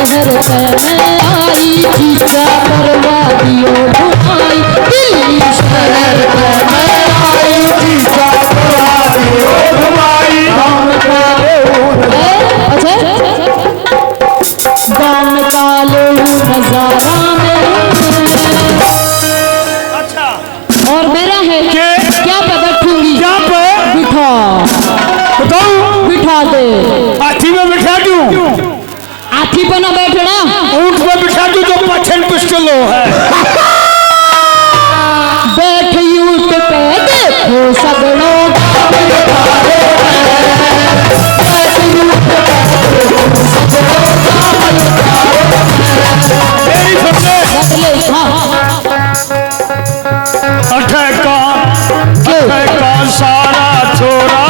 शहर पे मैं आई, जीजा करवा दियो घुमाई। दिल्ली शहर पे मैं आई, जीजा करवा दियो घुमाई। गाँव का लो नजारा में। अच्छा और मेरा है क्या पे बैठूंगी? क्या पे बिठा बताऊं? बिठा दे। हाथी में बिठा दूं? हाथी पे ना बैठना, ऊंट पे बिठा दूं जो 55 पिस्टलो है। बैठ ऊंट पे देखो सगड़ों का सारा छोरा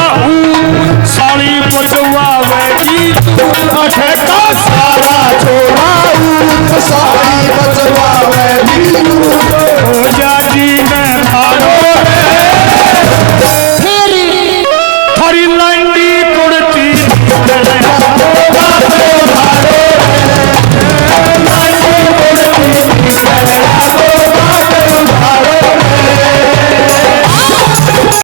साड़ी पटवा वेगी। का